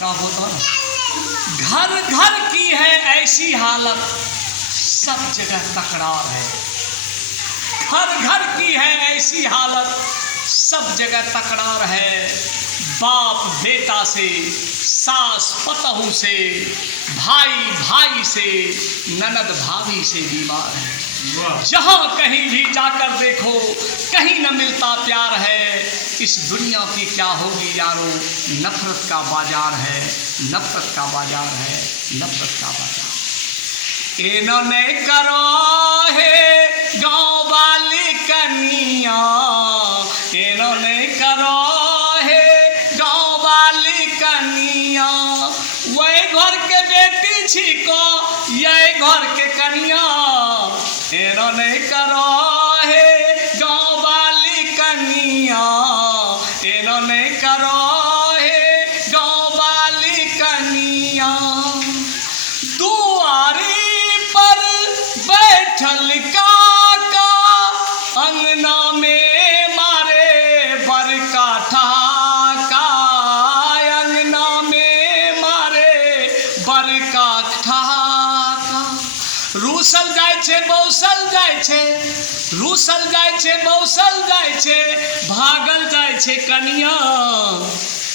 का होता घर घर की है ऐसी हालत, सब जगह तकरार है। घर घर की है ऐसी हालत, सब जगह तकरार है। बाप बेटा से, सास पतहू से, भाई भाई से, ननद भाभी से बीमार है। जहाँ कहीं भी जाकर देखो कहीं न मिलता प्यार है। इस दुनिया की क्या होगी यारो, नफरत का बाजार है, नफरत का बाजार है, नफरत का बाजार। इन्होंने करो है गाँव वाली कन्या, इन्होंने करो है गाँव वाली कन्या। वही घर के बेटी छिको, यही घर के कन्या। इन्होंने करो है गाँव वाली कन्या, इन्होंने करो है गाँव वाली कन्या। दुआरी पर बैठल काका, अंगना में मारे बरका ठाका, अंगना में मारे बरका ठाका। रूसल जाय छे बौसल जाय छे, रूसल जाय छे बौसल जाय छे, भागल जाय छे कनिया।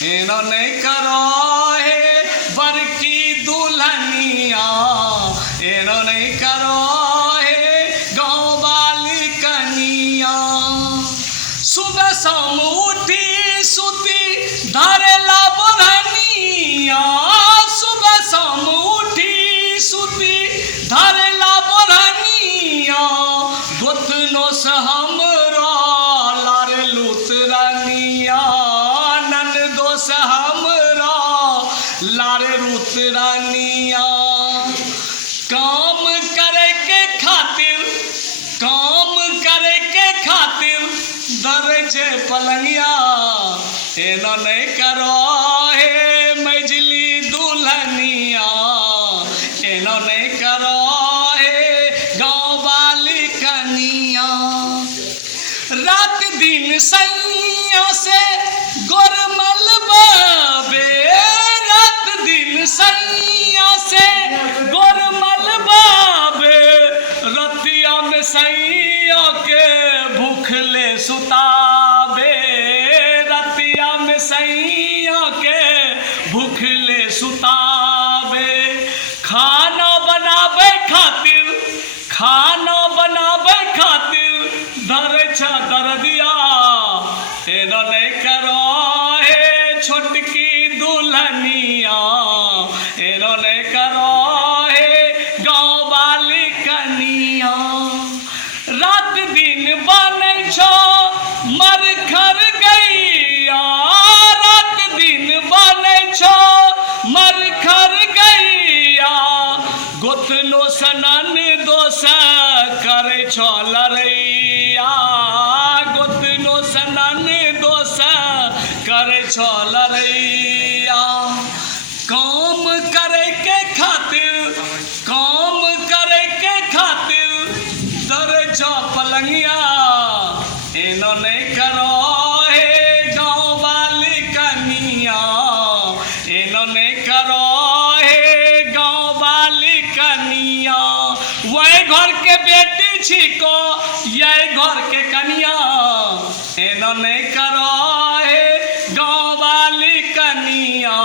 इन्होंने करो है बरकी दुल्हनिया, इन्होंने करो है गाँव वाली कनिया। सुबह शाम उठी सुती धरेला बोरहनिया, सुबह शाम उठी सुती धरेला बोरहनिया। गोतनो से हमरा लार लुतरनिया, ननदो से हमरा लार लुतरनिया। काम करे के खातिर, काम करे के खातिर दर छे पलंगिया। इन्होंने करो है मजली दुल्हनिया, इन्होंने करो है गाँव वाली कनिया। रात दिन सैया से गोरमल बाबे, रात दिन सैया से गोरमल बाबे। रतिया में सैया के भूखले सुताबे, रतिया में सैया के भूखले सुताबे। खाना बनावे खातिर, खाना बनावे खातिर धर छा दर्दिया। इन्होंने करो है छोटकी दुल्हनिया, इन्होंने करो है गाँव वाली कनिया। रात दिन बने छो मरखर गैया, रात दिन बने छो मरखर गैया। गोतनो सनन दोष करे छो लड़ैया, गोतनो सनन दोष करे छो लड़ैया। काम करे के खातिर, काम करे के खातिर दर छो पलंगिया। इन्होंने करो है गाँव वाली कनिया, इन्होंने करो है गाँव वाली कनिया। वही घर के बेटी छिको, यही घर के कनिया। इन्होंने करो है गाँव वाली कनिया,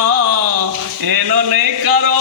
इन्होंने करो